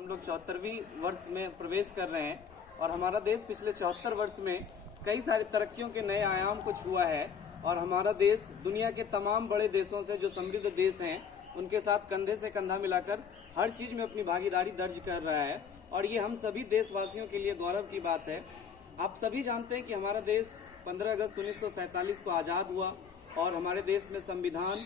हम लोग 74वीं वर्ष में प्रवेश कर रहे हैं और हमारा देश पिछले 74 वर्ष में कई सारी तरक्कियों के नए आयाम को छुआ है और हमारा देश दुनिया के तमाम बड़े देशों से जो समृद्ध देश हैं उनके साथ कंधे से कंधा मिलाकर हर चीज़ में अपनी भागीदारी दर्ज कर रहा है और ये हम सभी देशवासियों के लिए गौरव की बात है। आप सभी जानते हैं कि हमारा देश 15 अगस्त 1947 को आज़ाद हुआ और हमारे देश में संविधान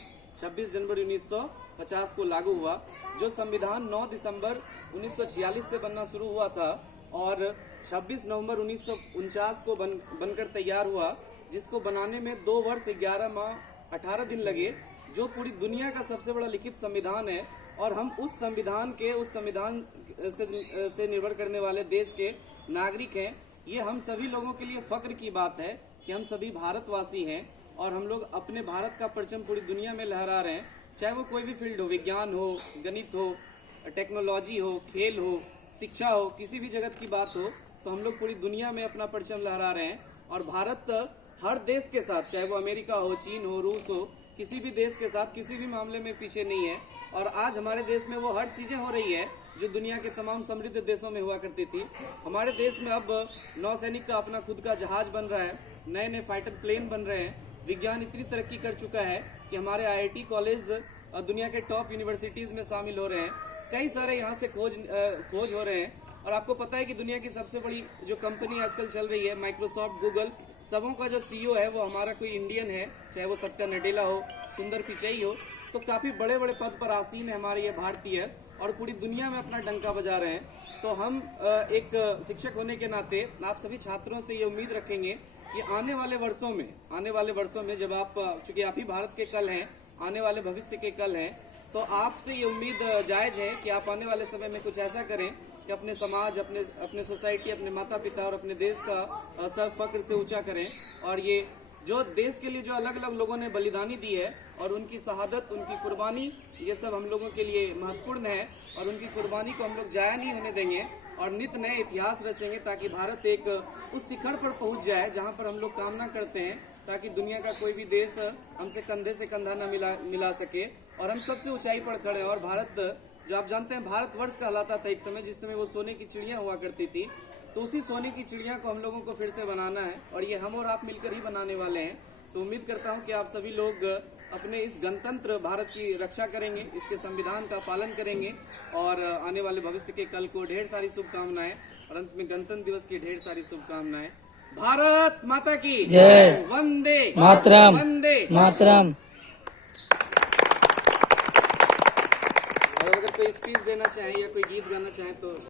26 जनवरी 1950 को लागू हुआ। जो संविधान 9 दिसंबर 1946 से बनना शुरू हुआ था और 26 नवंबर 1949 को बनकर तैयार हुआ, जिसको बनाने में 2 वर्ष 11 माह 18 दिन लगे, जो पूरी दुनिया का सबसे बड़ा लिखित संविधान है। और हम उस संविधान से निर्भर करने वाले देश के नागरिक हैं। ये हम सभी लोगों के लिए फख्र की बात है कि हम सभी भारतवासी हैं और हम लोग अपने भारत का परचम पूरी दुनिया में लहरा रहे हैं। चाहे वो कोई भी फील्ड हो, विज्ञान हो, गणित हो, टेक्नोलॉजी हो, खेल हो, शिक्षा हो, किसी भी जगत की बात हो, तो हम लोग पूरी दुनिया में अपना परचम लहरा रहे हैं। और भारत हर देश के साथ, चाहे वो अमेरिका हो, चीन हो, रूस हो, किसी भी देश के साथ किसी भी मामले में पीछे नहीं है। और आज हमारे देश में वो हर चीज़ें हो रही है जो दुनिया के तमाम समृद्ध देशों में हुआ करती थी। हमारे देश में अब नौसैनिक का अपना खुद का जहाज बन रहा है, नए नए फाइटर प्लेन बन रहे हैं। विज्ञान इतनी तरक्की कर चुका है कि हमारे IIT कॉलेज दुनिया के टॉप यूनिवर्सिटीज़ में शामिल हो रहे हैं। कई सारे यहाँ से खोज हो रहे हैं। और आपको पता है कि दुनिया की सबसे बड़ी जो कंपनी आजकल चल रही है, माइक्रोसॉफ्ट, गूगल, सबों का जो CEO है वो हमारा कोई इंडियन है, चाहे वो सत्या नडेला हो, सुंदर पिचई हो। तो काफ़ी बड़े बड़े पद पर आसीन है हमारे ये भारतीय और पूरी दुनिया में अपना डंका बजा रहे हैं। तो हम एक शिक्षक होने के नाते आप सभी छात्रों से ये उम्मीद रखेंगे कि आने वाले वर्षों में जब आप, चूंकि आप ही भारत के कल हैं, आने वाले भविष्य के कल हैं, तो आपसे ये उम्मीद जायज़ है कि आप आने वाले समय में कुछ ऐसा करें कि अपने समाज, अपने सोसाइटी, अपने माता पिता और अपने देश का सर फख्र से ऊंचा करें। और ये जो देश के लिए जो अलग अलग लोगों ने बलिदानी दी है और उनकी शहादत, उनकी कुर्बानी, ये सब हम लोगों के लिए महत्वपूर्ण है और उनकी कुर्बानी को हम लोग जाया नहीं होने देंगे और नित नए इतिहास रचेंगे ताकि भारत एक उस शिखर पर पहुंच जाए जहां पर हम लोग कामना करते हैं, ताकि दुनिया का कोई भी देश हमसे कंधे से कंधा न मिला सके और हम सबसे ऊंचाई पर खड़े हैं। और भारत, जो आप जानते हैं, भारतवर्ष कहलाता था एक समय, जिस समय वो सोने की चिड़िया हुआ करती थी, तो उसी सोने की चिड़िया को हम लोगों को फिर से बनाना है और ये हम और आप मिलकर ही बनाने वाले हैं। तो उम्मीद करता हूँ कि आप सभी लोग अपने इस गणतंत्र भारत की रक्षा करेंगे, इसके संविधान का पालन करेंगे और आने वाले भविष्य के कल को ढेर सारी शुभकामनाएं और अंत में गणतंत्र दिवस की ढेर सारी शुभकामनाएं। भारत माता की जय, वंदे मातरम, वंदे मातरम। अगर कोई स्पीच देना चाहे या कोई गीत गाना चाहे तो